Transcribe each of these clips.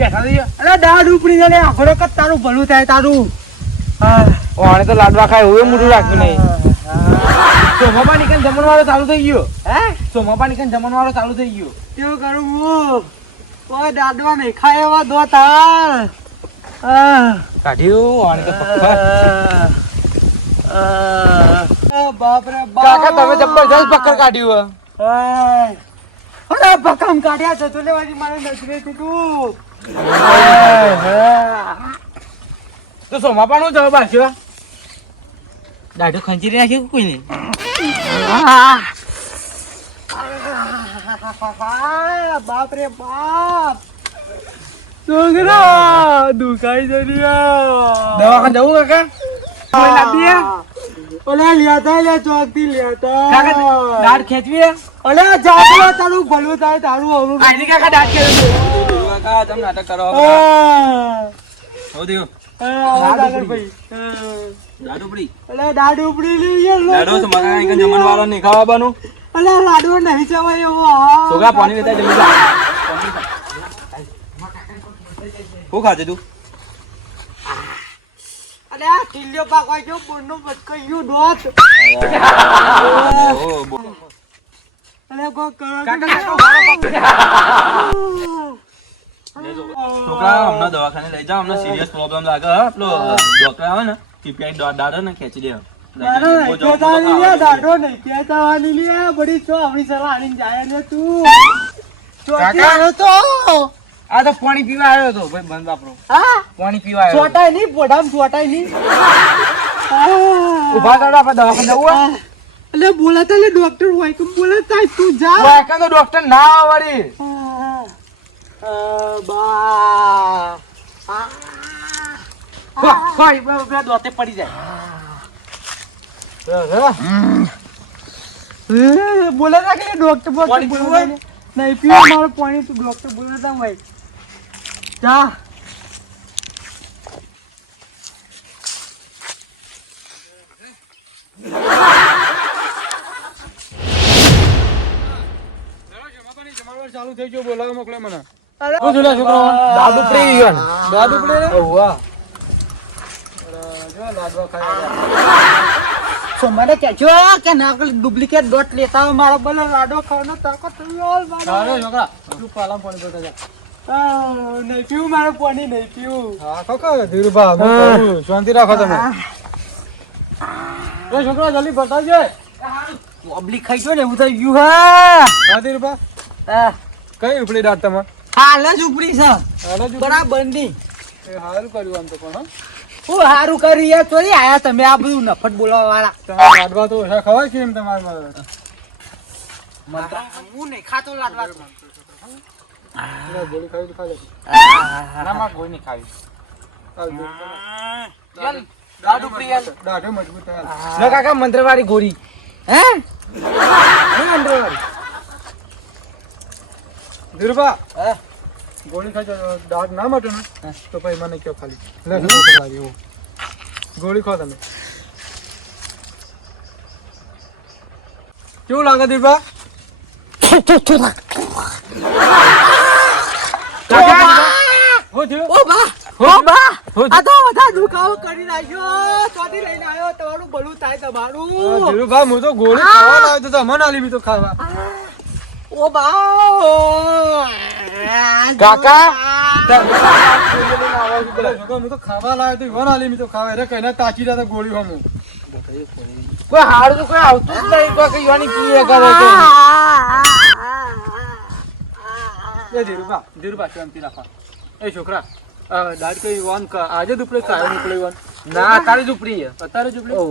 બેઠા રહીએ. અરે દાડ ઉપડી જાય આખો કદ તારું ભલું થાય તારું. ઓણે તો લાડવા ખાય હવે મોઢું રાખ્યું નહીં. સોમાપા નીકળ જમણવાળો ચાલુ થઈ ગયો. હે સોમાપા નીકળ જમણવાળો ચાલુ થઈ ગયો. કેવું કરું હું કોઈ દાડવા નહીં ખાય એવા દો તાર. કાઢ્યું ઓણે તો પક્કા. બાપ રે બાપ. કાકા તમે જબરજસ્ત પક્કર કાઢ્યું. અરે ભકમ કાઢ્યા છો તો લેવાની મારે નજરે તું. તો સોમાપા નો જવાબ આપ્યો. દાઢો ખંચરી નાખ્યું કોઈ નહીં. બાપ રે બાપ છોકરા દુખાઈ જરિયા. દવાખાને જવું કાકા? કોઈ લાવી દે. ઓલે લેતા લે ચોક થી લેતા. કાકા દાઢ ખેંચવી. ઓલે જાગલો તારું ભલું થાય તારું હવે. આની કાકા દાઢ ખેંચવી. કાકા તમે નાટક કરો. હો દેવ. દાઢ ઉપડી. અલે દાઢ ઉપડી લ્યો. દાઢો તો મગા કઈ જમણ વાળો નહીં ખાવાનું. અલે લાડવો નહીં જવાય એવો. છોકરા પાણી લેતા જમી જા. હું ખાજે તું? અલે આ કિલ્લો પાકવા ગયો બોનનો બચકાયું દોત. અલે કો કરો. છોકરા હમણાં દવાખાને લઈ જાઓ. હમણાં સિરિયસ પ્રોબ્લેમ લાગે. પેલો ડોક્ટર આવે ને ટીપીઆઈ દાડો ને ખેંચી દે. દાઢો નહીં કેતાવાની લે બડી તો આપણી સલાહ આલીને જાય ને તું. કાકા તો આ તો પાણી પીવા આવ્યો હતો ભાઈ બંધ આપણો. હા પાણી પીવા આવ્યો. ચોટાય નહીં પોડામ ચોટાય નહીં. ઉભા કરો આપણે દવાખાને જવું. એટલે બોલાતા લે ડોક્ટર હોય કે બોલાતા તું જા. વાયકા તો ડોક્ટર ના આવડી. બા કોઈ પેલા દોતે પડી જાય. બોલાતા કે ડોક્ટર પાણી પીવું હોય? નહીં પીવું મારું પાણી તું ડોક્ટર બોલાતા હોય જા. ચાલુ થઈ ગયો. બોલાવો મોકલે મને. દાદુ પડી ગયો. દાદુ પડે સોમાને કહેજો કે ના ડુપ્લિકેટ ડોટ લેતા હોય મારા બોલે લાડો ખાવાનો તાકાત થઈ છોકરા તું પાલા પાણી પીતા જા. નહીં પીવું મારે પાણી નહીં પીવું. હા કાકા ધીરુભા હું કહું શાંતિ રાખો તમે. એ છોકરા જલ્દી બતાવજો. પબ્લિક ખાઈ ગયો ને એવું થઈ ગયું હા. ધીરુભા હા કઈ ઉપડી દાટ તમે? હાલ જ ઉપડી છે બરાબર ની. સારું કર્યું આમ તો પણ. હું સારું કરી યાર ચોરી આયા તમે આ બધું નફટ બોલાવા વાળા. તમારે લાડવા તો ઓછા ખવાય છે એમ તમારે. હું નહીં ખાતો લાડવા. ગોળી ખાવી તો ખાઈ લે. ના માં કોઈ નહીં ખાવી. દાઢ ઉપડી યાર. દાઢો મજબૂત થાય. ના કાકા મંત્રવાળી ગોળી. હે મંત્રવાળી. ધીરુભા ગોળી ખાઈ દાઢ ના મટે ને તો ભાઈ મને કયો ખાલી ગોળી ખો તમે. કેવું લાગે ધીરુભા? આ તો બધા દુખાવો કરી નાખ્યો. ચોથી લઈને આવ્યો તમારું ભલું થાય તમારું. ધીરુભા હું તો ગોળી ખાવા લાવ્યો તો મને આલી બી તો ખાવા. ઓ બા કાકા હું તો ખાવા લાવ્યો તો વન આલી બી તો ખાવા. અરે કઈ ના તાચી જતા ગોળી હમું કોઈ હારું તો કોઈ આવતું જ નહીં. કોઈ કઈ વાની પીએ કરે છે. એ ધીરુભા શાંતિ રાખવા. એ છોકરા દાઢ કઈ વાન આજે જ ઉપડે કાયો ઉપડે વાન? ના તારે જ ઉપડી છે. અત્યારે જ ઉપડી? ઓહ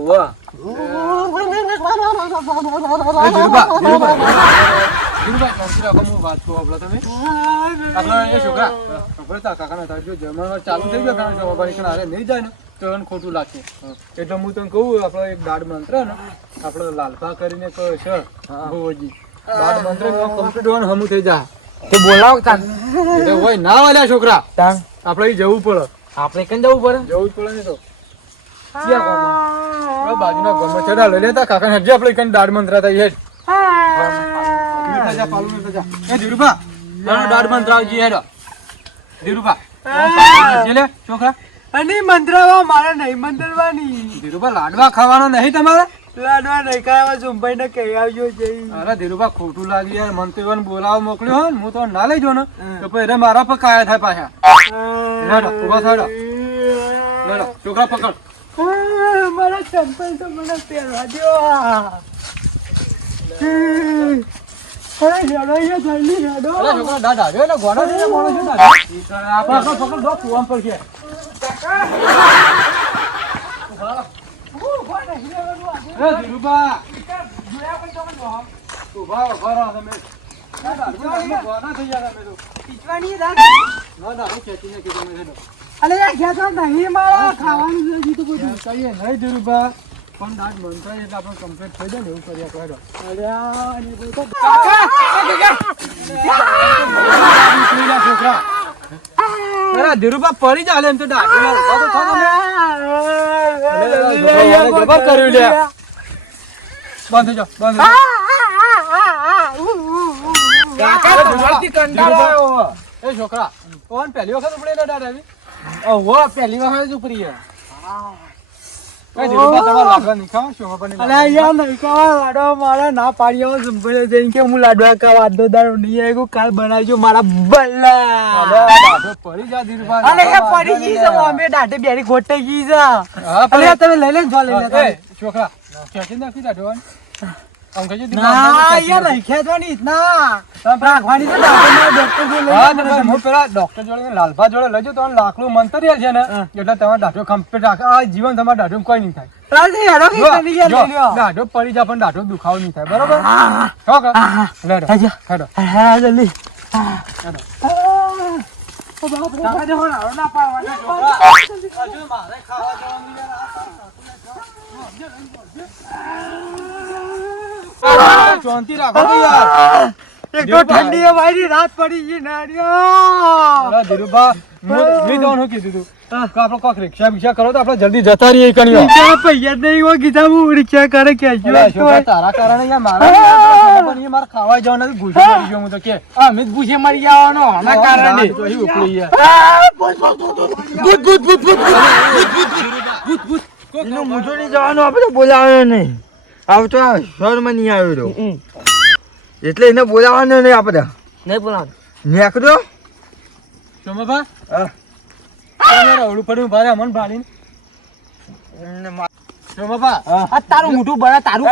ધીરુભા શાંતિ રાખો. હું વાત કહું આપણે તમે આપણે એ છોકરા આપણે તા કાકાના તાર જો જમણવાર ચાલુ થઈ ગયો કારણ કે બાબા નીકળ હારે નહીં જાય ને તો એને ખોટું લાગશે. એટલે હું તને કહું આપણો એક દાઢ મંત્ર ને આપણે લાલભા કરીને કહે છે ભુવજી દાઢ મંત્ર કમ્પ્લીટ હોવાનું હમું થઈ જાય. તે બોલાવો એટલે હોય ના વાલ્યા છોકરા આપણે જવું પડે. આપણે કઈ જવું પડે? જવું જ પડે ને તો બાજુના ગમે ચડા લઈ લેતા કાકા હજી આપણે કઈ દાઢ મંત્ર થઈ હેડ. એ ધીરુભા દાઢ મંત્ર આવજી હેડો. ધીરુભા લે છોકરા અને મંત્રવા મારે નહીં મંત્રવાની ધીરુભા લાડવા ખાવાના નહીં તમારે લાડવા નહીં ખાવા ઝુંભાઈ ને કહી આવજો જઈ અરે ધીરુભા ખોટું લાગી યાર મને તો એવન બોલાવો મોકલ્યો હો ને હું તો ના લઈ જો ને તો પછી એને મારા પર કાયા થાય પાછા લેડો ઉભા થાડો લેડો છોકરા પકડ મારા ચંપલ તો મને પહેરવા દો અરે હેડો યાર જલ્દી હેડો અરે છોકરા દાદા જો ને ગોળો દે મોણો છે દાદા આપણે પકડ દો કુવામ પર છે એ ધીરુભા ઉભા ઉભા તમે દાદા ગોળા થઈ ગયા તમે તો પીચવાની ના ના હું ખેંચીને કીધું મેં હેડો અરે યાર ઘેર નહીં મારા ખાવાનું છે હજી તો બધું કહીએ નહીં ધીરુભા પણ દાદ બનતા એટલે આપણે કમ્પ્લીટ થઈ જાય ને એવું કર્યા કરો છોકરા અરે ધીરુભા પડી જાય એમ તો દાદા જબર કર્યું લે બંધ જાઓ બંધ એ છોકરા કોણ પહેલી વખત ઉપડે દાદા આવી પહેલી વખત ઉપરી ના પાડી જઈને કે હું લાડવા ખાવા આજનો દાડો નહીં આવ્યો કાલ બનાવજો મારા બલ્લા પડી જા ધીરુભા અરે એ પડી ગઈ છે અમે દાઢે બેરી ગોટાઈ ગઈ છે અરે તમે લઈ લે જો લઈ લે છોકરા ખેંચી નાખી દાઢો ના યાર નહીં ખેંચવાની ના રાખવાની તો ડોક્ટર જોડે લાલભા જોડે લઈ જાઓ તો લાકડું મંતરિયા છે ને એટલે તમારે દાઢો કમ્પ્લીટ રાખે આ જીવન તમારે દાઢો કોઈ નહીં થાય દાઢો પડી જાય પણ દાઢો દુખાવો નહીં થાય બરોબર જલ્દી શાંતિ રાખો તો યાર એક તો ઠંડી વાયરી રાત પડી ગઈ અરે ધીરુભા મેં તો શું કીધું તું કે આપણે કોક રિક્ષા બિક્ષા કરો તો આપણે જલ્દી જતા રહીએ કણીઓ પૈયા નહીં હોય કીધા હું રિક્ષા કરે કે તારા કારણે યાર મારા પણ એ મારે ખાવા જવાનું નથી ભૂસે મરી ગયો હું તો કે અમિત ભૂસે મરી જવાનો આના કારણે ઉપડી એનો મૂઠો નહીં જવાનો આપણે બોલાવ્યો નહીં આવતો શહેરમાં નહીં આવ્યો એટલે એને બોલાવવાનો નહીં આપણે નહીં બોલાવવાનો નીકળો સોમાભા અવળું પડ્યું ભારે અમન ભાડીને સોમાભા તારું મોઢું બળા તારું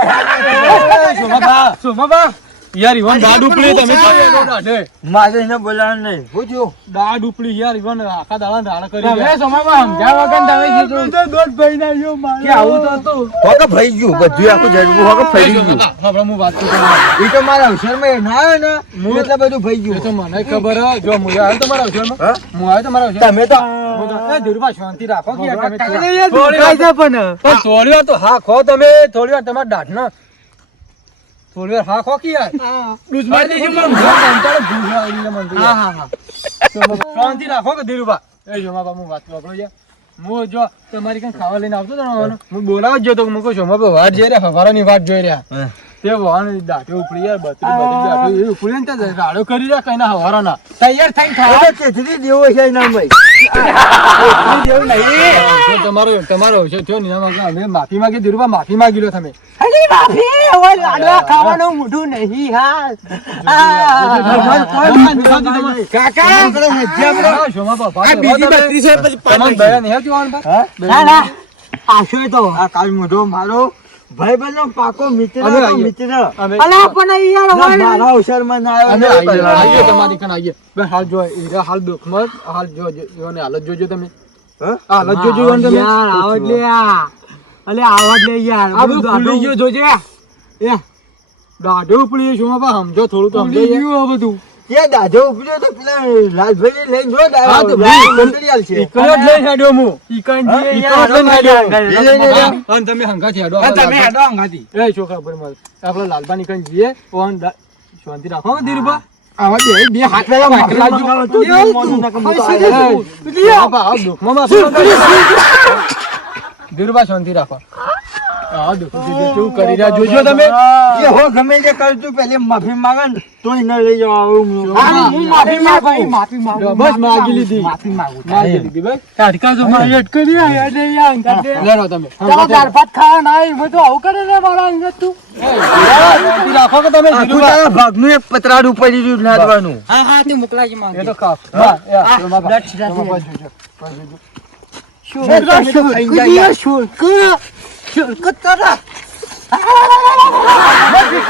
સોમાભા યાર ઈવન દાડ ઉપડી તમે દાડે મારે એને બોલાવવાનું નહીં પૂછ્યું દાડ ઉપડી યાર ઈવન આખા દાડા દાડા કરી તમે સોમાભા સમજાવ વગર તમે કીધું તો દોઢ ભાઈ ના જો મારે કે આવું તો હતું હોક ભાઈ ગયું બધું આખું જડવું હોક ફરી ગયું હવે હું વાત કરું એ તો મારા અવસરમાં ના આવે ને હું એટલે બધું ભાઈ ગયું તો મને ખબર હે જો હું આવ્યો તમારા અવસરમાં હું આવ્યો તમારા અવસર તમે તો એ ધીરુભા શાંતિ રાખો કે યાર તમે થોડી વાર તો હા ખો તમે થોડી વાર તમારા દાઢ ના થોડી વાર હા ખો કે યાર ડૂઝ મારી દેજો મને કંટાળો ભૂખ આવી ગઈ મને હા શાંતિ રાખો કે ધીરુભા એ જો મારા હું વાત કરું યાર હું જો તમારી કઈ ખાવા લઈને આવતો હતો હું બોલાવા જ જતો હું કહું છું મારા વાટ જોઈ રહ્યા હવારાની વાટ જોઈ રહ્યા તે વાહન દાઢે ઉપડી યાર બધી દાઢો એ ઉપડી ને ત્યાં રાડો કરી રહ્યા કઈ ના હવારાના તૈયાર થઈને ખાવા કેટલી દેવો છે ના ભાઈ દેવું નહીં તમારો છે થયો ને અમે માફી માંગી ધીરુભા માફી માંગી લો તમે લાડવા ખાવાનું મોઢું નહીં હાલ કાલ મોઢો મારો ભાઈ બનો પાકો મિત્ર મારા અવસરમાં ના આવ્યો તમારી કણ આવીએ હાલ જો હાલ દુઃખમાં હાલ જો હાલત જોજો તમે હાલત જોજો યાર આવડ લે અલે આવડ લે યાર આ બધું ખુલી ગયો જોજે એ દાઢો ઉપડી શું બાપા સમજો થોડું તો સમજો ગયું આ બધું કે દાઢો ઉપડ્યો તો પેલા લાલભાઈ લઈને જો હા તો મંત્રીયાલ છે ઈકણ જ લઈને હેડ્યો હું ઈકણ અને તમે હંગાથી હેડો તમે હેડો હંગાથી એ છોકરા પર માર આપણે લાલબા નીકળ જઈએ ઓન શાંતિ રાખો ધીરુભા આવા બે હાથ લેવા ધીરુભા શાંતિ રાખો હા દેખો કેવું કરી રહ્યા જોજો તમે એ હો ગમે તે કરતું પહેલે માફી માંગે ને તો ન લઈ જવા આવું હું. હું માફી માંગુ બસ માગી લીધી માગી લીધી ભાઈ તાડકા જો મારી અટકે નહીં આયા ને યાર અંગત દે લેરો તમે ચાલો દાળ ભાત ખાવા ના આવી હું તો આવું કરે ને મારા અંગત તું રાખો કે તમે આખું તારા ભાગનું એક પતરાડું પડી રહ્યું નાદવાનું. હા તે મોકલાજી માં એ તો ખાવ હા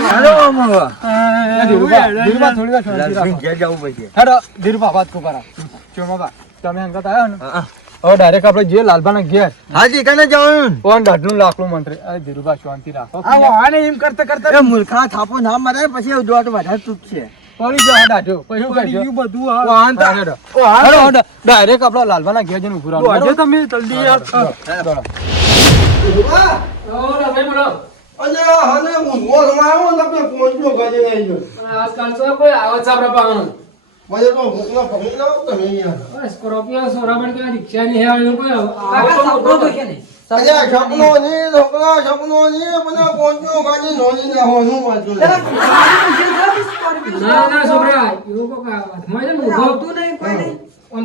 હાલો અમાવા. ઘેર જવું પડશે. તમે અંગત આવ્યો ને હવે ડાયરેક્ટ આપણે જે લાલબાના ઘેર હાજી કને જવાનું? કોણ ઢાઢનું લાકડું મંત્રી અરે ધીરુભા શાંતિ રાખો એ મૂર્ખા થાપો ના મારે પછી દોટ વધારે તૂટશે. પડી જાય ડાઢો પછી કરી બધું ડાયરેક્ટ આપણા લાલબાના ઘેર જઈને ઉભું રહો તમે જલ્દી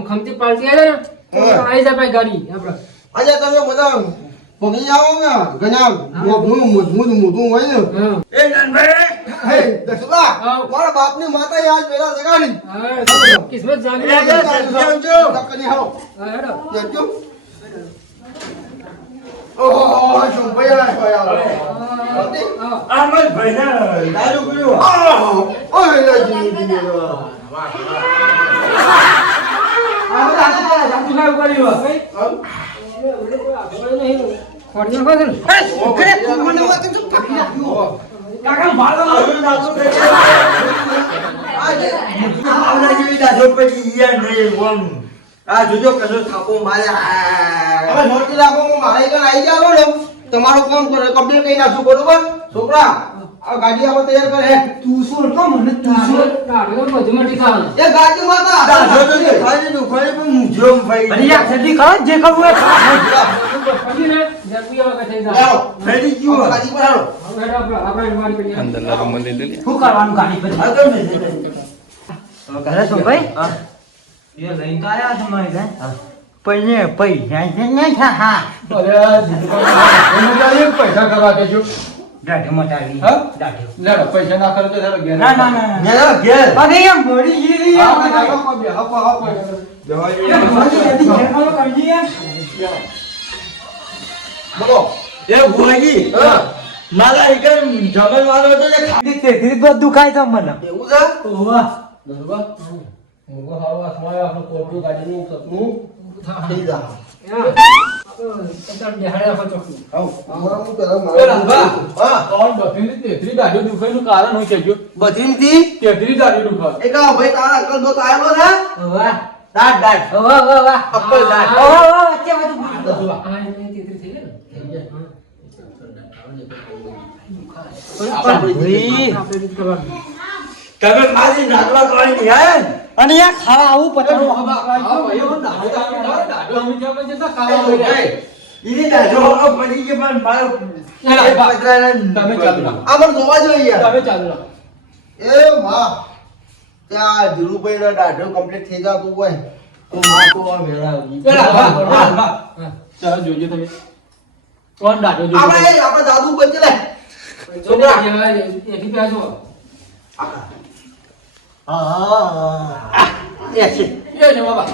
ખમતી પાલટી આવી જાય ભાઈ ગાડી આપડે આજે તમે બધા પગી આવો ને ઘણા મોટું હોય ને એ નંદભાઈ હે દસબા મારા બાપની માતાએ આજ વેલા જગાડી કિસ્મત જાગી કની હાલો હેડો દેખજો ઓહો શું ભયા આમલ ભાઈના દારૂ પીવો. ઓય જીની આ જોજો કશો થાપો મારે. હવે નોટી રાખો હું મારે કણ આવી જાવ ને તમારું કામ કરે કમ્પ્લીટ કરી નાખશું બરોબર છોકરા આ ગાડી આપણે તૈયાર કરે તું શું તો મને તું શું એ ગાડી માતા ગાડી પર હાલો પૈસા કરવા કેજો લેડો પૈસા ના ખર્ચો થયો ઘેર બોલો એ ભુવાજી મારા એક જમણ વાળો હતો ને ખાલી દુખાય છે મને. એવું છે દસબા મુગો હારો આસમાય આપણો કોટુ ગાડીનું સપનું થઈ જા દુખાઈનું કારણ હોય છે બધી તેત્રી દાઢી દુખા એક ભાઈ તારા અકલ દો આવેલો છે દાટ દાટ અક્કલ દાટ તમે મારી નાખવા કરવાની હે અને યા ખાવા આવું પતંગ ઈને દાજો પડી કે પણ મારો તમે ચાલુ રાખો આમર જોવા જોઈએ યાર તમે ચાલુ રાખો એ માં ત્યાં ધીરુભાઈ ના દાઢો કમ્પ્લીટ થઈ જતું હોય તો માં તો આ વેળા ચાલો જોજો તમે કોણ દાડો જોજો આપણે દાદુ બચે લે છોકરા એથી પ્યાજો એ ને બાબા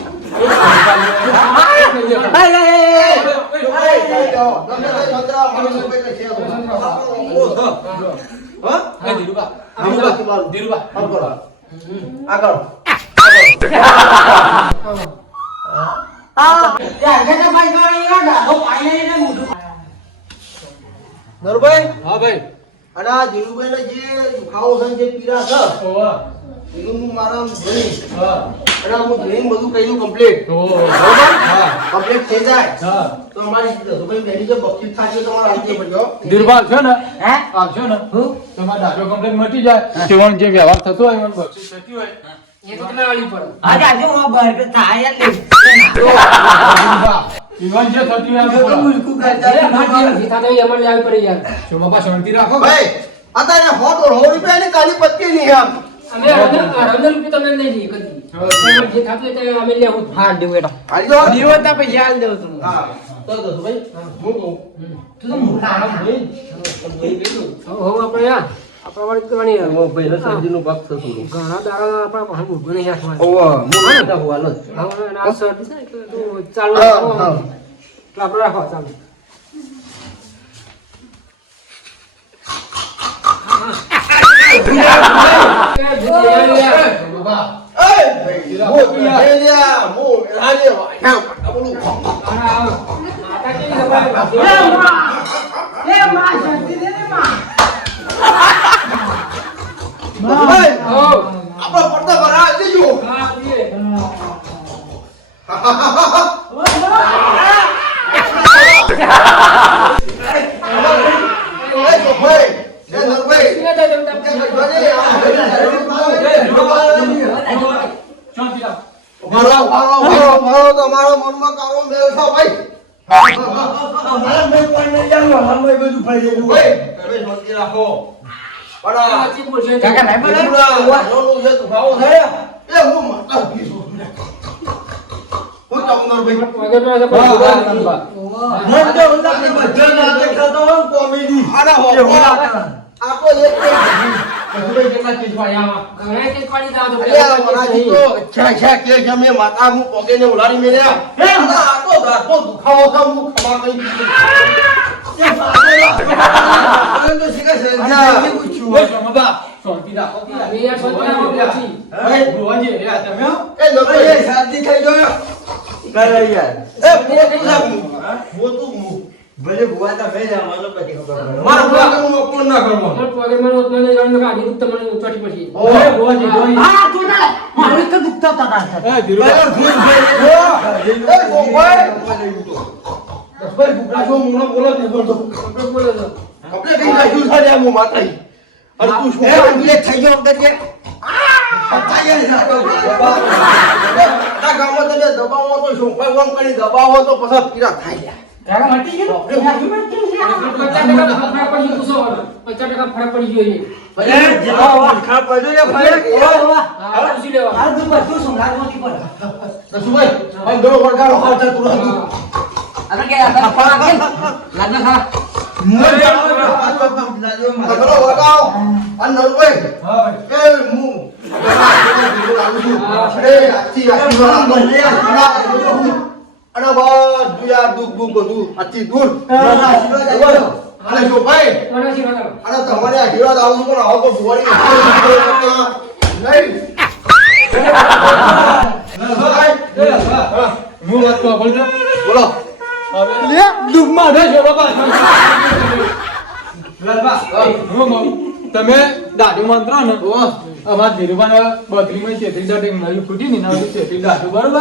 નરભાઈ હા ભાઈ અને આ ધીરુભાઈ ને જે દુખાવો છે જે પીડા છે ઓવા એનું મારા ભણી હા અને હું ભણીને બધું કહ્યું કમ્પ્લીટ હા કમ્પ્લીટ થઈ જાય હા તો અમારી ધીરુભાઈ બેની જે બક્ષીસ થાશે તમારે આવી પડ્યો દુર્ભાગ છે ને આવશો ને તમારો દાડો કમ્પ્લીટ મટી જાય તેવાનો જે વ્યવહાર થતો હોય એમાં બક્ષીસ થતી હોય એ તો તમે આલી પડો એ ઈવન જે થતું હોય જો તો આપણે મુલકું એ કરતા મારી જે થતો હોય અમારે આવી પડી યાર શોભાબા શાંતિ રાખો ભાઈ અત્યારે 100 રૂપિયાની કાલી પત્તી નહીં આમ અમે રમઝાન રૂપિયા તમે નહીં લઈએ કદી અમારે જે થતું હોય તે અમે લેવું હા દે બેટા હાલી જો દીવતા પૈસા આલ દેવ તું હા તો ભાઈ હું કહું તું તો મોટા આરામ ભાઈ હો આપણે યાર આપણા વાળી કરવાની યાર પહેલા સબ્જીનું ભાગ થતું ઘણા દાડા આપણા પાસે ઊભું નહીં રાખવાનું ઓવા મોટા મોટા હોવાનો હવે ના શર્ટ છે એટલે તું ચાલુ હા, રાખો હા. એટલે આપણે રાખો ચાલુ શાંતિ રાખો તમારો મનમાં કાળો મેલ છો ભાઈ અમારા ભાઈ પણ નહીં જાણો અમારા ભાઈ બધું ફરી ગયું ભાઈ તમે શાંતિ રાખો પણ કાકા નહીં બોલે નાનું જે દુખાવો થાય એ હું માતા પીશું હું ચામુંદર ભાઈ મન તો ઉલ્લા ને બધા નાટક થતો હોય કોમેડી અરે હો આ તો એક ભાઈ કેટલા ચીજ વાયા કે અમે માતા હું પોકેને ઉલાડી મેલ્યા હે આ તો ગાતો દુખાવો છે હું ખમા કઈ તો શીખે છે અરે, પૂછ્યું ઓય શોભાબા શાંતિ રાખો ભાઈ ભુવાજી રહ્યા તમે હો? એ નભાઈ ભાઈ શાંતિ થઈ ગયો કરે યાર મોતું મુ ભલે ભુવા તા ભાઈ જવાનો પછી ખબર પડે મારા પોકે હું કોણ ના કરવાનો ઓય ભુવાજી ભુવાજી. એ ધીરુભાઈ. એ ગોપાઈ દસભાઈ ગુગરા જો મુનો બોલો ને બોલતો કપડે કઈ નાખ્યું છે આ મુ માતાઈ અને તું શું એ અંગે થઈ ગયો કરીએ આ ગામમાં તમે દબાવો તો શું કોઈ ઓમ કરી દબાવો તો પછી પીરા થાય ફરક પડી ગયો એ જેવો વખા પડ્યો એ ફરક દસભાઈ આ ગળો વળગાડો હાથ તું હતું ગળો વળગાડો અને નરભાઈ હા ભાઈ. એ મુ એ આચી અને બધું યાર દુઃખ બધું આચી દૂર અને જો ભાઈ અને તમારે આશીર્વાદ આવું પણ આવો તો ભુવાડી નહીં હું વાત કહું બોલજો. બોલો હવે દુઃખમાં રહે શોભાબા. લાલબા, હું કહું, તમે દાઢી મંત્રો ને અમારા ધીરુભાને બકરીમાં 33 દાઢી નવી ફૂટી ને નવી 33 દાઢું બરોબર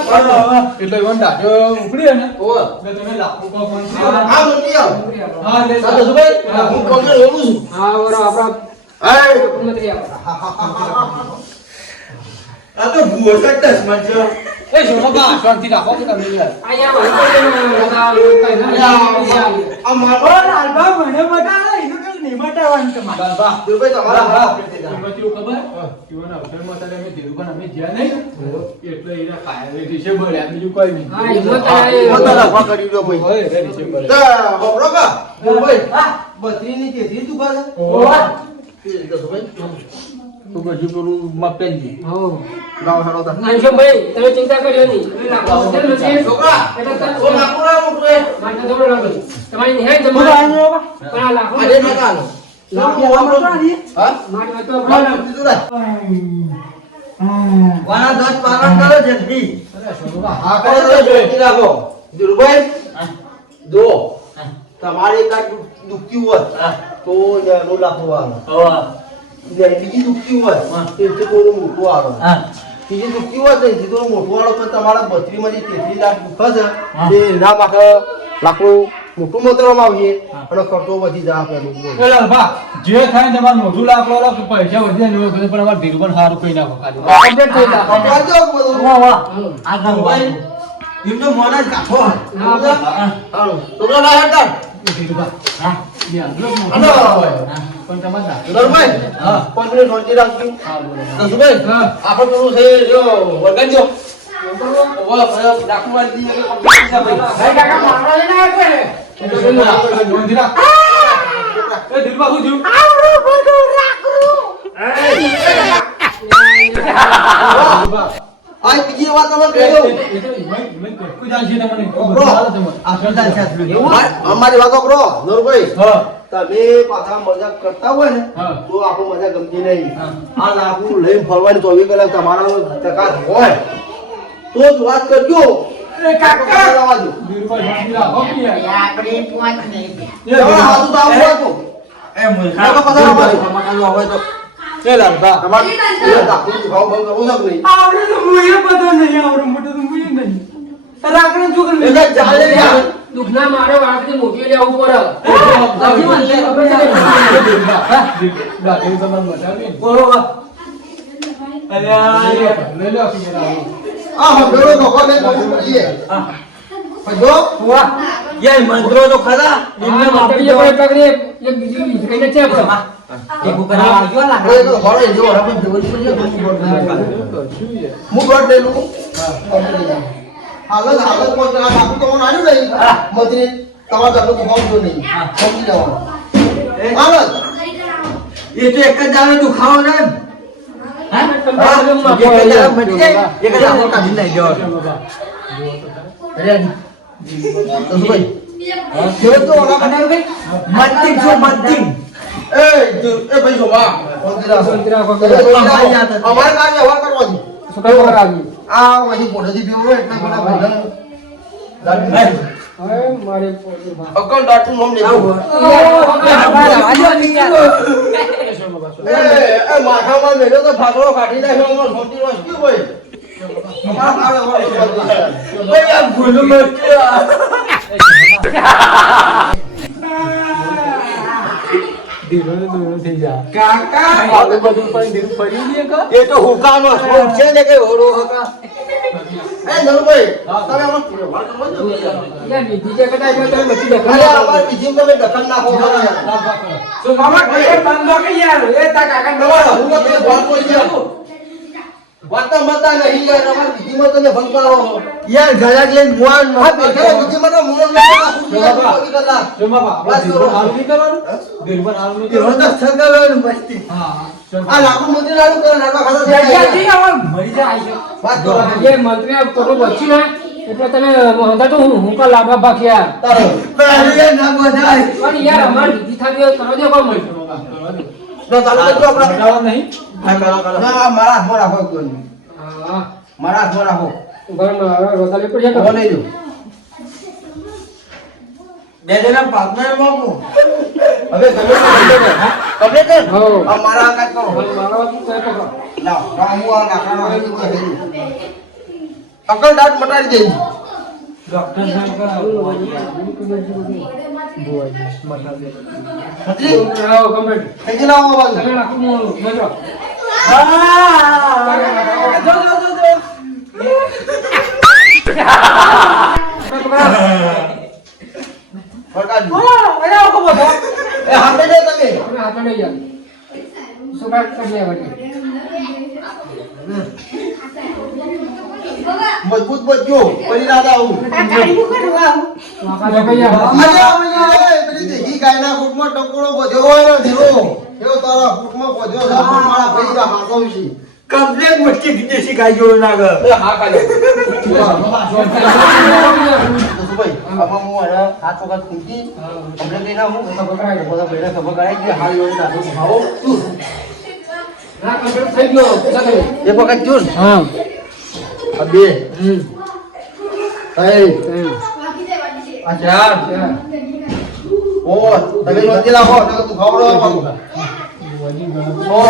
એટલે એવો દાઢો ઉપડી ને એટલે તમે લાખો કો ફોન આ મોટી આવ હા લે દસભાઈ હું પગે રોડું છું આ તો ભુવો સટ્ટસ મજો એ શોભાબા શાંતિ રાખો કે તમે યાર આ મારો લાલબા દુબઈ તમારા હા, હાથ એમાં કેવું ખબર? એવાના અવસરમાં તારે અમે ધીરુભાઈ અમે જ્યાં નહીં એટલે એના કાયદે છે બળ્યા બીજું કોઈ નહીં. પોતાના ભા કરી દો ભાઈ હોય રે છે બળ્યા. તા બબરો કા દુબઈ 32 ની 33 દુકાન ઓવા. દસભાઈ તું બજી પેલું મપેલી ગાવ હેડો તા તમે ચિંતા કર્યો નહીં છોકરા ઓ લાકડા મોટું એ તમારી નિહાય જમવાનું પણ આ લાખો આજે ના કાનો હા મારી દીધું રે વાના 10 પાલન કરો જલ્દી અરે શોભા, હા કરો તો જોઈ રાખો દુબઈ જો તમારી કાટ દુખતી હોય તો નો લાખવાનો બીજી દુખતી હોય તે થોડું મોટું આવે બીજી દુખતી હોય તો જે થોડું મોટું વાળો પણ તમારા 32 માંથી 33 લાખ દુખે છે તે ના માખે લાકડું મોટું મોતરવામાં આવીએ અને ખર્ચો વધી જાય પેલું એ લાલબા, જે થાય ને તમારે મોઢું લાકડો લો કે પૈસા વધી જાય ને એવું બધું પણ અમારે ધીરુભાઈને સારું કહી નાખો ખાલી. કપાજો બધું એમ તો મોના જ કાઢો. હાલો છોકરા ના હેડ કર. પણ તમારે દરભાઈ હા 5 મિનિટ શાંતિ રાખજો. હા બોલો દસુભાઈ આપણે પેલું છે જો વળગાડજો. ડાકુ મારી દીધી એ દિલબા હું થયું આ બીજી વાત તમે કહી દઉં. કોઈ જાણ છે તમને અમારી વાતો કરો નરભાઈ. હા તમે પાછા મજાક કરતા હોય ને હા. તો આપણું મજા ગમતી નહીં. હા. આ લાકડું લઈને ફરવાની 24 કલાક તમારા ટકા હોય તો જ વાત કરજો. કાકા દિલબા શાંતિ રાખો કે યાર. તમારા હાથું તો આવું હોય તો એ મોય કાકા પાછા આવવાનું. ખમાકાલો હોય તો એ લાલબા તમારે દાખલું ખાવ બંધ કરવું છે કે નહીં? આવડે તો મુએ બધો નહીં આવડે મોટો તો મુએ નહીં રાખડે જો કરે એટલે ચાલે યાર. દુઃખના મારે વાળથી મોકલી લેવું પડે. આ હંભેરો નોખો ને બધું પડીએ. ભજો યાર મંત્રો તો ખરા હા, પકડીએ પણ પકડીએ. એક બીજી કઈને છે આપણે. એક ઉપર આવજો ઓય તો ઘોડે જો આપણે ભેગી પડીએ તો હું ગોળ લઈ લઉં. હાલત કોઈ જણા બાપુ તો મને આવ્યું નહીં મંત્રી તમારે ઘરનું દુખાવતું નહીં સમજી જવાનું. હાલત એ તો એક જ દાડો દુખાવો ને હા, એક જ દાડો મટી જાય એક જ દાડો કાઢી લઈ ગયો દસુભાઈ કેવો તો ઓલા બનાવ્યો ભાઈ? મત્તિંગ છો મત્તિંગ એ ભાઈ શોભા શાંતિ રાખો. અમારે કામ વ્યવહાર કરવો છે. શું કરવા આવી? આ પછી પોટેથી પીવો એટલે બધા ભાઈ હવે મારે પોતે બા- અકલ દાટું નામ લેવું. એ માથામાં મેલ્યો તો ફાકડો કાઢી નાખ્યો અમાર છોટી નો શું ભાઈ અમારા ભાઈ આ ભૂલ મત કાકા આગળ બધું પણ દિલ ફરી દે કા એ તો હુકાનો સ્વરૂપ છે ને કે હોરો હકા એ નરુભાઈ તમે અમાર વ્યવહાર કરવો છે. યાર, બીજી જગ્યાએ તમે નથી અરે દેખાતા. અમાર બીજી તમે દખલ નાખો કરો યાર. મામા એ બંધો કે યાર એ તા કાકા તમારા હું તો તમે ભાગ કોઈ છે વાતા મતા નહીં યાર અમાર બીજીમાં તમે ભંગ કરો યાર ગળા લઈને મોન આ બેઠા બીજીમાં તો મૂળ જો બાબા આપણે દિલબર હાલ નહીં કરવાનું દિલબર હાલ નહીં એ કરવાનું તો સગાવેલું મસ્તી હા આ લાકડું મંદિર આલું કરે નાટવા ખાતા થઈ જાય. મરી જાય વાત કરો જે મંત્રી થોડું બચ્યું ને એટલે તમે વાંધા તો હું કા લાભા ભાગ્યા. તારો પહેલી ના બોલાય પણ યાર અમારે બીજી થાકી હોય કરો દે કોણ મળે. તો ચાલુ કરજો આપણે હટાવવાનું નહીં હા કરો કરો ના મારા હાથમાં રાખો કોઈ નહીં. હા, મારા હાથમાં રાખો ઘરમાં હવે રોતાલી પડશે તો. ખબર નહીં જો બેલેના પાર્ટનર મોકું હવે તમે કમ્પ્લીટ કર હો. આ મારા કાટ કરો મારા વાત તો પકડો. લાવ હું આ નાખવાનો આવી કોઈ હેલું અકલ દાટ મટાડી દેજો ડોક્ટર સાહેબ મતરી આવો કમ્પ્લીટ. થઈ ગયેલા આવો બાજુ તમે નાખો હું મજો. ફટાડી એ હાથે દે તમે તમે હાથે લઈ જાઓ. શું કાંઈ કરી લેવા માટે. મજબૂત બચ્યો પડી ના આવું વાપા તો કઈ યાર. અરે પેલી દેખી ગાયના કૂટમાં ટકોરો બધ્યો હોય ને ધીરો એવો તારા કૂટમાં બધ્યો છે મારા ભાઈ રા હાથો છે કમ્પ્લેટ મસ્તી કીધી શીખાઈ ના ગયો હા કાલે ભાઈ આમાં હું આને હાથ વખત ખૂંચી કમ્પ્લેટ લઈને આવું તો પકડાય બધા ભાઈને ખબર કરાય કે હાલ યોને નાખો ખાઓ ના કમ્પ્લીટ થઈ ગયો. પૂજા કરી. એક વખત જો ને હા. આ બે હમ. ત્રણ આ ચાર ઓ તમે નોંધી રાખો તો તું ખાવડો ઓ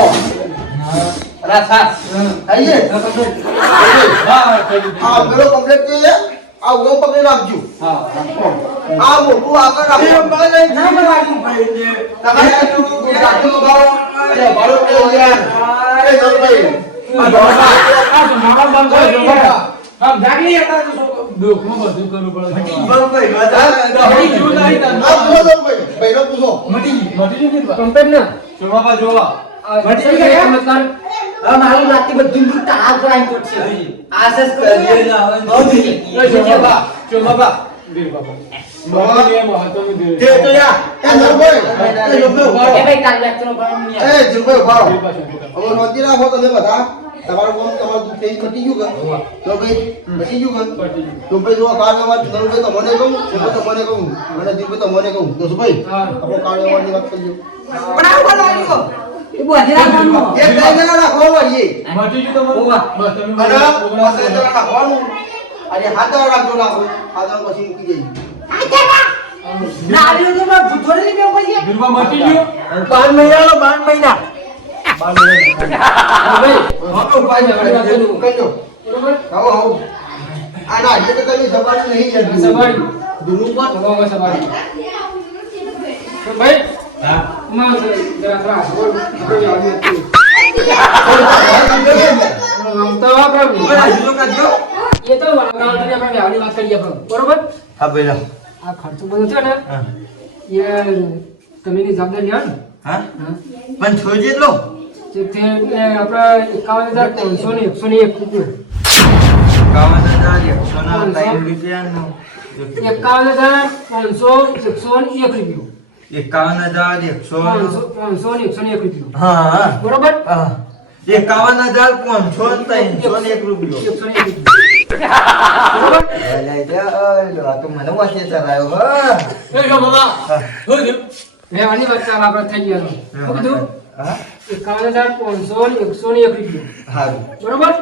અલા સાત આઈએ આ મેરો કમ્પ્લીટ છે આ હું પકડી રાખજો હા આ મોટું આગળ રાખો તમારે ગાડી ઉભારો અરે ભાડો કેવો યાર અરે જલભાઈ આ ધોકા આ તો મારા બંધ કરો આમ જાગી હતા તો દુઃખમાં બધું કરવું પડે ભાઈ હવે જીવ નહીં તારે. આ પૂછો તો ભાઈ ભાઈનો પૂછો મટી ગયું કીધું. કમ્પ્લેટ ના જોવા જોવા મટી ગયા ચમત્કાર મારું રાતે બધું તાવ કરાઈ પડશે આસસ ચોમાબા દેવ બાબા મટી એમ હતો મે તે તો યા એ નરભાઈ એ લોકો ઉભા રહો. ભાઈ કાલ લેક્ચર ભરવાનું નહીં એ જીલભાઈ ઉભા રહો. હવે શાંતિ રાખો તમે બધા. તમારું કામ તમારું દુઃખ થઈ મટી ગયું કે તો ભાઈ મટી ગયું કે તો ભાઈ જો કાર્યવાહ નરભાઈ તો મને કહું જીલભાઈ તો મને કહું અને જીલભાઈ તો મને કહું તો ભાઈ આપણો કાર્યવાહની વાત કરીએ. પણ આવું બોલાવ્યો એ બોધી રાખવાનું એક બે જણા રાખવાનું વાળીએ મટી ગયું તમારું બસ તમે અને પાંચ જણા રાખવાનું અને હાથ રાખજો રાખો હાથ પછી મૂકી જઈએ. ના આવ્યો તો મેં ભૂતોડે નહીં બેવ પછી બીરબા મટી ગયું 12 મહિના 12 મહિના ભાઈ આપણો ભાઈ કરજો. બરોબર આવો આવો આના આજે તો તમે સવારી નહીં યાર સવારી દુનુ પર ભગવાન સવારી તો ભાઈ હા માં જરા ત્રાસ બોલ કોઈ આવી હતી તો આપણે બરા જો કાજો એ તો ગામની આપણે વ્યાવની વાત કરીએ આપણે બરોબર હા ભાઈ આ ખર્ચો બધો છે ને એ તમે ની જવાબદારી લ્યો ને હા હા પણ છોડજે લો તે આપણે 51,500 ને 101 રૂપિયા 51,100 રૂપિયાનો 51,501 રૂપિયો 51,100 501 રૂપિયો હા બરોબર હા 51,501 રૂપિયો 101 રૂપિયો બરોબર આ તો મને વાંચે ચલાયો હા એ જો બાબા હો જો વ્યવહારની વાત ચાલ આપણે થઈ ગયા શું કીધું હા 51,501 રૂપિયો હારું બરોબર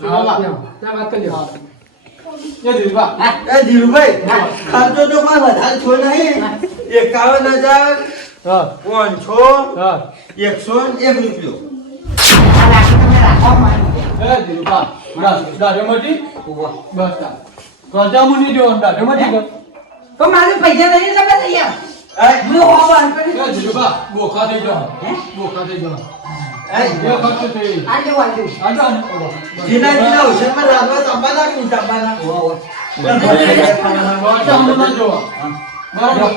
ત્યાં વાત કરી લો એ દીવા એ ધીરુભાઈ ખર્ચો તો કોઈ વધારે છો નહીં 51,500 હા હા 101 રૂપિયો આ રાખી તમે રાખો મારી એ દીવા દાડે મટી બસ કરજા મુની જો દાડે મટી ગયો તો મારે પૈસા નહીં લગા તૈયાર એ હું હોવા કરી એ દીવા બોખા થઈ ગયો બોખા થઈ ગયો એ ખર્ચ થઈ આ જે વાંધો આજા ને જીના જીના હોશિયારમાં રાખવા તાંબાના કે નહીં તાંબાના વાચા હમણાં જો બરાબર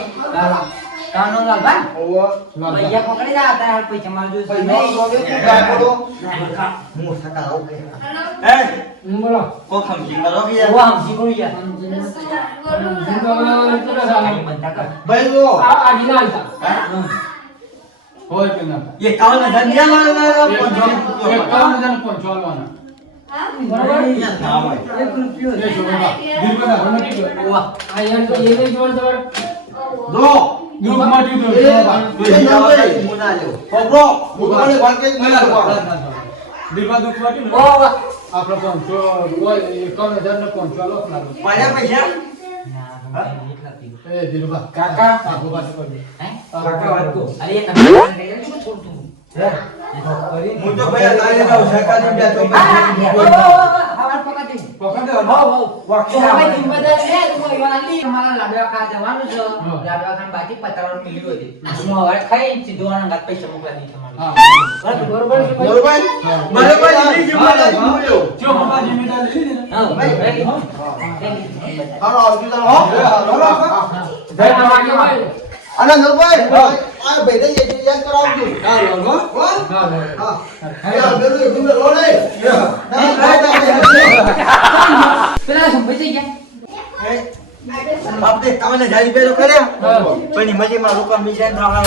કાનો લાગા ઓવો ભૈયા પકડી જા તાર પૈસા માર જો ભાઈ નો સોગે રાખો મોટા કાઓ કે એ બોલો કો સમજી કરો કે યાર ઓવા હમસી કોણ યાર બંધા કર ભાઈ જો આ ગીના હતા હોય કે ના 51,000 દિયા એકાવન પંચાવન બરોબર ના હોય 1 રૂપિયો એ જો બાબા દીવા દાડે મટી ગયો ઓવા આ યાર તો એ નહીં જોડ જોડ જો દુઃખ મટી એ ગયો બાબા એ નરભાઈ મુના લ્યો ખબરો મુકવાને વાત કઈ નહીં કરવાનો. દીવા દુઃખ મટી ને ઓવા આપણે પંચો હોય 51,000 ને પંચાવન લાગો મારા પૈસા એ દીવા કાકા કાકો પાસે કરી હે કાકા વાત કો અરે એ તમે શું છોડતું હું તો ભાઈ લાગે ના સરકારી બે તો હવાર પકડી પકડ હો હો વાક્ષા ભાઈ જિમ્મેદાર છે તું ઈવાલી અમારા લાડવા ખા જવાનું છે લાડવા ખાન બાકી પતાવાનું મિલ્યું હતી હું હવે ખાઈ સીધો આના ગાત પૈસા મોકલા દી હા બરોબર છે ભાઈ નરભાઈ મારે ભાઈ જિમ્મેદારી બોલ્યો જો બાબા જિમ્મેદાર લઈ લીધી ને હા ભાઈ હાલો આવજો તાર હો હાલો ભાઈ તમારે ભાઈ અને નરભાઈ આ ભાઈને એક યાદ કરાવજો હા હો હો હા હા યાર બેલું એક મિનિટ રો ને ના પેલા સંભાઈ થઈ ગયા આપણે 51,000 રૂપિયા તો કર્યા પણ મજી માં લોકો મિશન થવા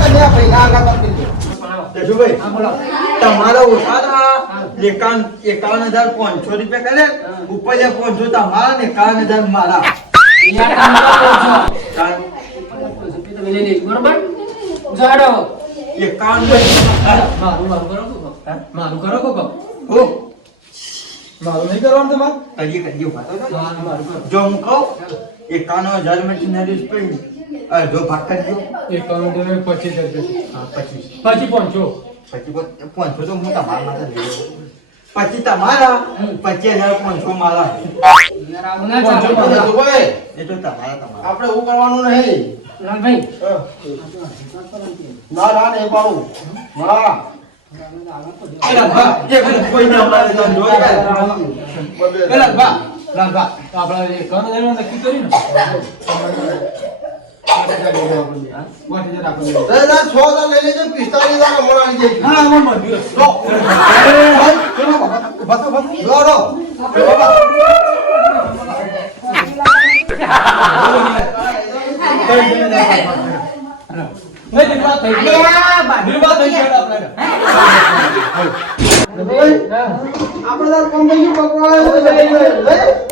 તમે ભાઈ ના આગળ કરી દેશુભાઈ તમારા ઓછાના 51,500 રૂપિયા કરે ઉપર 500 તમારા ને 51,000 મારા યાર કામ કારણ તમે લઈ લે બરોબર જાડો 51 મારું કરો કો મારું કરો કો હો મારું નહીં કરવાનું તમારે કરીએ વાતો તો. મારું કરો જો હું કહું 51,000 માંથી નરીશ પડી અડધો ભાગ કરજો 51 ને 25 હા 25 પછી પહોંચો પછી 500 તો હું તમારા માટે લઈ લઉં. પછી તમારા 25,500 મારા યાર આવું ના ચાલે નરભાઈ એ તો તમારા આપણે એવું કરવાનું નહીં લાલભાઈ ના ના નહીં પાડું ના એલા ભા, એ કોઈ ના મારે તો જોઈ કાઢ. પેલા બા લાલભા, તો આપણે એ ઘણું જણું નક્કી કર્યું ને? 8,000 લેજો આપણે. હા? 8,000 આપણે લેજો. 6,000 લઈ લેજો, 45,000 હમણાં આવી જઈશું. હા, આમાં મળ્યું. લો. લો, લો. નહીં, દીકરા થઈ ગયો. દીકરા થઈ ગયો આપણે. આપણે તાર કામ થઈ ગયું, પકડવા આવ્યો.